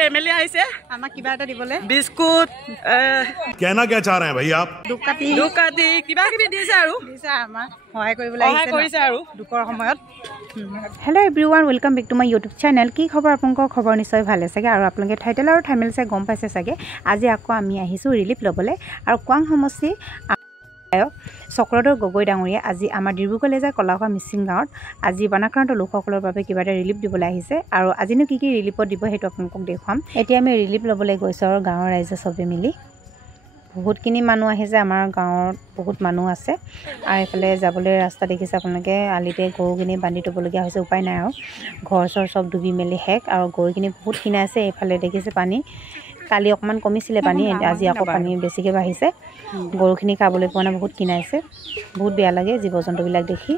MLA आइसे আমাক কিবা এটা দিবলে বিস্কুট कहना क्या चाह रहे हैं भाई आप দুকাতি কিবা কিবি দিছে আৰু আমাক সহায় কৰিবলৈ আহিছে কৰিছে আৰু দুকৰ সময়ত hello everyone welcome back to my YouTube channel की खबर आपनकर खबर निश्चय भाले सके और आपलोके टाइटल और थाम्बनेल से गम पाइसे सके आज आको आमी आहिसु रिलीफ लबले और क्वांग समष्टि चक्रधर गगৈ डांगरिया आज आमार डिब्रुगढ़ कलेजा कलाखा मिसिं गाँव आज बानाक्रांत लोकसकলৰ বাবে কিবা এটা ৰিলিফ দিবলৈ আহিছে আৰু আজিনো কি ৰিলিফত দিব হেতু আপোনাক দেখাম এতিয়া আমি ৰিলিফ লবলৈ গৈছো আৰু গাঁৱৰ ৰাইজে সবে মিলি বহুতখিনি মানুহ আহিছে আমাৰ গাঁৱত বহুত মানুহ আছে আৰু এফালে যাবলৈ ৰাস্তা দেখিছে আপোনালোকে আলিতে গৰুখিনি বান্ধি থবলগীয়া হৈছে উপায় নাই আৰু ঘৰ চৰ সব ডুবি মেলি হেক আৰু গৰুখিনি বহুত কিনা আছে এফালে দেখিছে পানী কালি অকমান কমিছিলে পানী আজি আকৌ পানী বেছিকে বাঢ়িছে গৰুখিনি খাবলৈ পোৱা নাই বহুত কিনাইছে বহুত বেয়া লাগে জীৱ-জন্তুবিলাক দেখি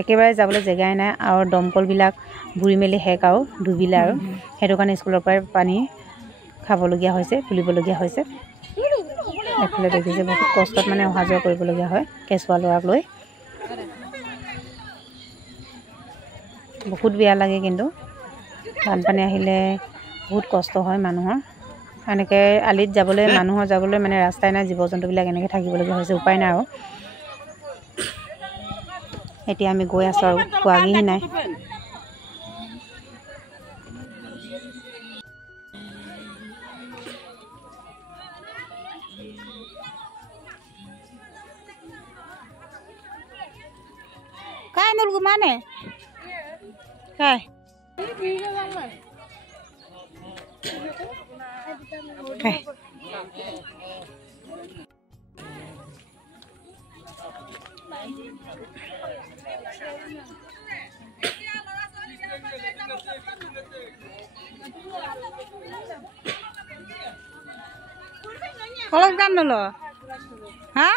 একেবাৰে যাবলৈ জেগাই নাই আৰু দমকলবিলাক বুৰি মেলি হেক আৰু ডুবিলে আৰু হেতু কাৰণে স্কুলৰ পৰা পানী খাবলগীয়া হৈছে তুলিবলগীয়া হৈছে এফালে দেখিছে বহুত কষ্টত মানে অহা যোৱা কৰিবলগীয়া হয় কেঁচুৱা ল'ৰাক লৈ বহুত বেয়া লাগে কিন্তু বানপানী আহিলে বহুত কষ্ট হয় মানুহৰ এনেকে আলিত যাবলৈ মানুহৰ যাবলৈ মানে ৰাস্তাই নাই জীৱ-জন্তুবিলাক এনেকে থাকিবলগীয়া হৈছে উপায় নাই আৰু এতিয়া আমি গৈ আছো আৰু পোৱাগিহি নাই काय नलगु माने काय काय Kolong kan dulu. Hah?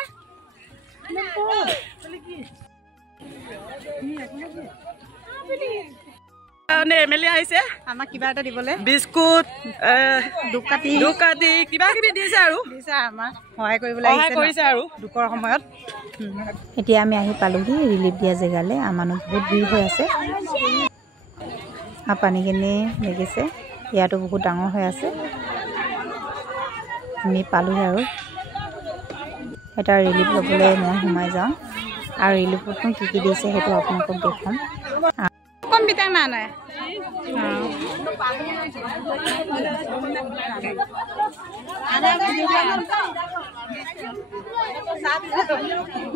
MLA आइसे আমাক কিবা এটা দিবলে বিস্কুট দুকাতি কিবা কিবি দিছে আৰু আমাক সহায় কৰিবলৈ আহিছে কৰিছে আৰু দুকৰ সময়ত এতিয়া আমি আহি পালোহি ৰিলিফ দিয়া জেগালে মানুহ বহুত ভিৰ হৈ আছে আৰু পানীখিনি দেখিছে ইয়াতো বহুত ডাঙৰ হৈ আছে আমি পালোহি আৰু এটা ৰিলিফ লবলৈ মই সোমাই যাওঁ আৰু ৰিলিফত কি দিছে হেতু আপোনাক দেখাম कम बितांग ना ना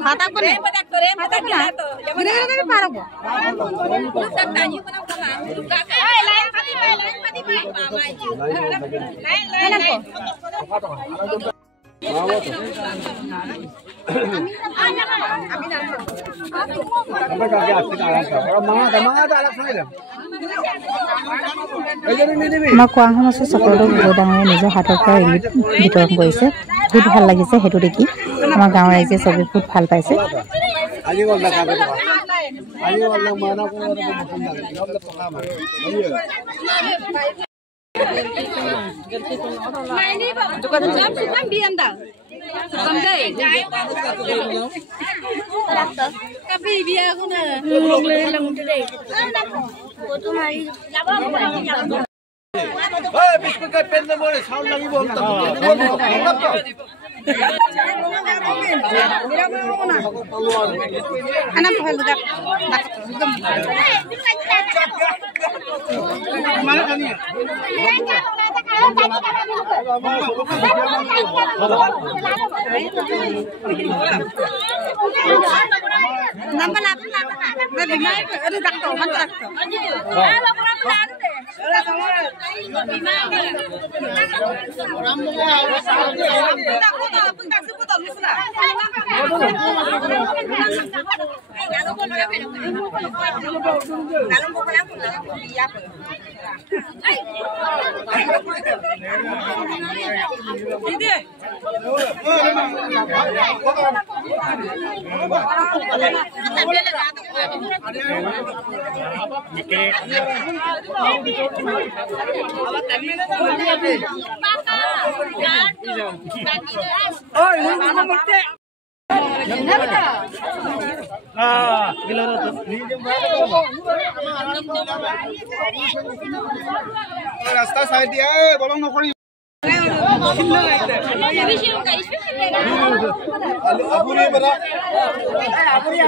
खाता कोने खाता क्या गिरे गिरे पारो को लाइन पाती আমাৰ কোৱাং সমষ্টিৰ চক্ৰধৰ গগৈ ডাঙৰীয়াই নিজৰ হাতৰ পৰা ৰিলিফ বিতৰণ কৰিছে বহুত ভাল লাগিছে সেইটো দেখি আমাৰ গাঁৱৰ ৰাইজে সবে বহুত ভাল পাইছে रास्ता साइड दिया बोलो नौकरी अबुरी बड़ा अबुरी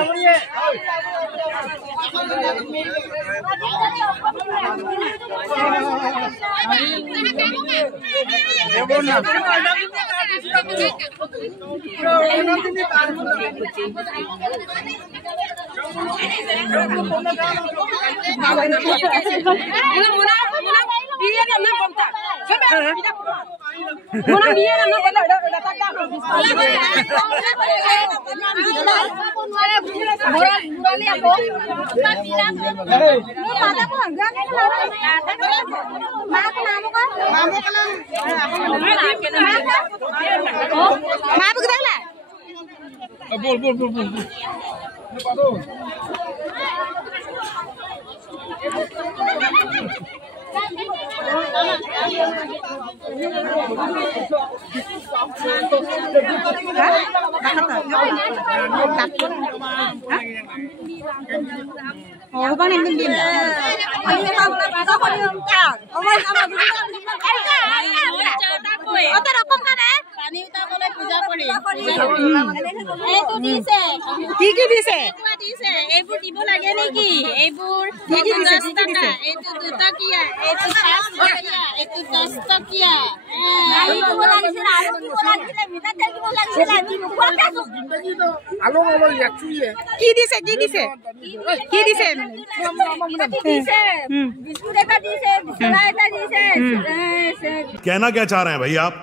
कहना क्या चाह रहे हैं भाई आप?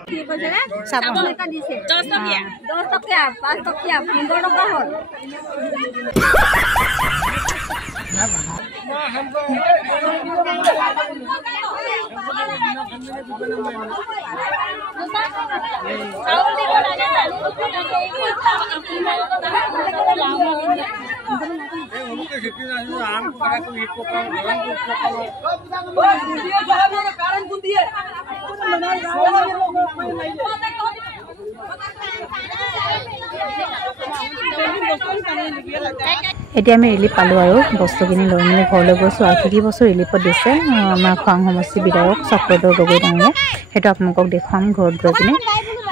এতিয়া আমি ৰিলিফ পালোঁ আৰু বস্তুখিনি লৈ মেলি ঘৰলৈ গৈছোঁ আৰু কি বস্তু ৰিলিফত দিছে আমাৰ খোৱাং সমষ্টি বিধায়ক চক্ৰধৰ গগৈ ডাঙৰীয়া সেইটো আপোনালোকক দেখুৱাম ঘৰত গৈ পিনে।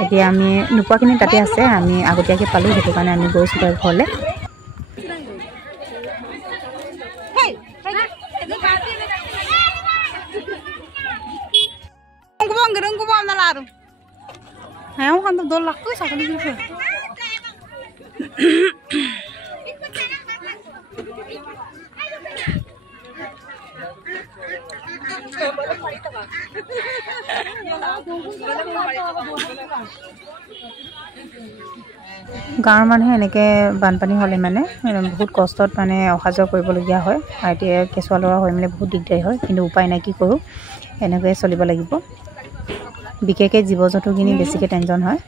এতিয়া আমি নোপোৱাখিনি তাতে আছে, আমি আগতীয়াকৈ পালোঁ, সেইটো কাৰণে আমি গৈছোঁ তাৰ ঘৰলৈ। গাঁৱৰ মানুহে এনেকৈ বানপানী হ'লে মানে বহুত কষ্টত মানে অহা যোৱা কৰিবলগীয়া হয়। আৰু এতিয়া কেঁচুৱা ল'ৰা হৈ মেলি বহুত দিগদাৰী হয়, কিন্তু উপায় নাই, কি কৰোঁ, এনেকৈয়ে চলিব লাগিব। বিশেষকৈ জীৱ জন্তুখিনি বেছিকৈ টেনশ্যন হয়।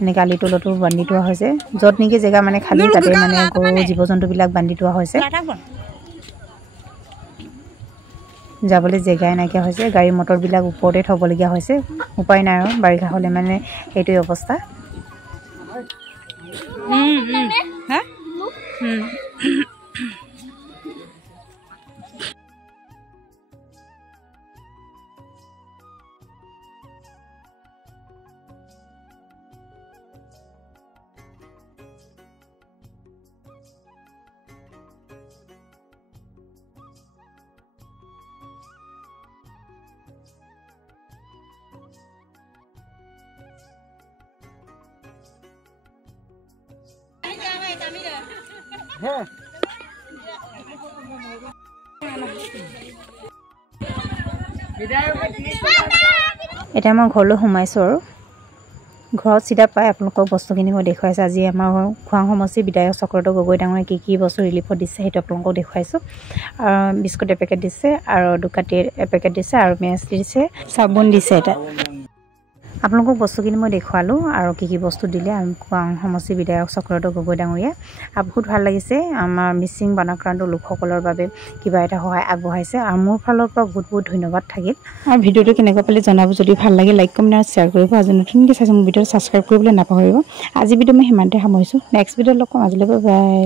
এনেকৈ আলি তলতো বান্ধি থোৱা হৈছে, য'ত নেকি জেগা মানে খালী তাতে মানে গৰু জীৱ জন্তুবিলাক বান্ধি থোৱা হৈছে। যাবলৈ জেগাই নাইকিয়া হৈছে, গাড়ী মটৰবিলাক ওপৰতে থ'বলগীয়া হৈছে, উপায় নাই আৰু বাৰিষা হ'লে মানে সেইটোৱে অৱস্থা। এতিয়া মই ঘৰলৈ সোমাইছোঁ আৰু ঘৰত চিধা পাই আপোনালোকক বস্তুখিনি মই দেখুৱাইছোঁ আজি আমাৰ খোৱাং সমষ্টি বিধায়ক চক্ৰধৰ গগৈ ডাঙৰে কি বস্তু ৰিলিফত দিছে সেইটো আপোনালোকক দেখুৱাইছোঁ বিস্কুট এপেকেট দিছে আৰু দুকাটিৰ এপেকেট দিছে আৰু মেচ দিছে চাবোন দিছে এটা আপোনালোকক বস্তুখিনি মই দেখুৱালোঁ আৰু কি বস্তু দিলে খোৱাং সমষ্টি বিধায়ক চক্ৰধৰ গগৈ ডাঙৰীয়া আৰু বহুত ভাল লাগিছে আমাৰ মিচিং বানাক্ৰান্ত লোকসকলৰ বাবে কিবা এটা সহায় আগবঢ়াইছে আৰু মোৰ ফালৰ পৰা বহুত ধন্যবাদ থাকিল আৰু ভিডিঅ'টো কেনেকুৱা পালে জনাব যদি ভাল লাগে লাইক কমেণ্ট আৰু শ্বেয়াৰ কৰিব আজি নতুনকৈ চাইছোঁ মোৰ ভিডিঅ'টো ছাবস্ক্ৰাইব কৰিবলৈ নাপাহৰিব আজি ভিডিঅ' মই সিমানতে সামৰিছোঁ নেক্সট ভিডিঅ'ত লগ পাম আজিলৈকে বাই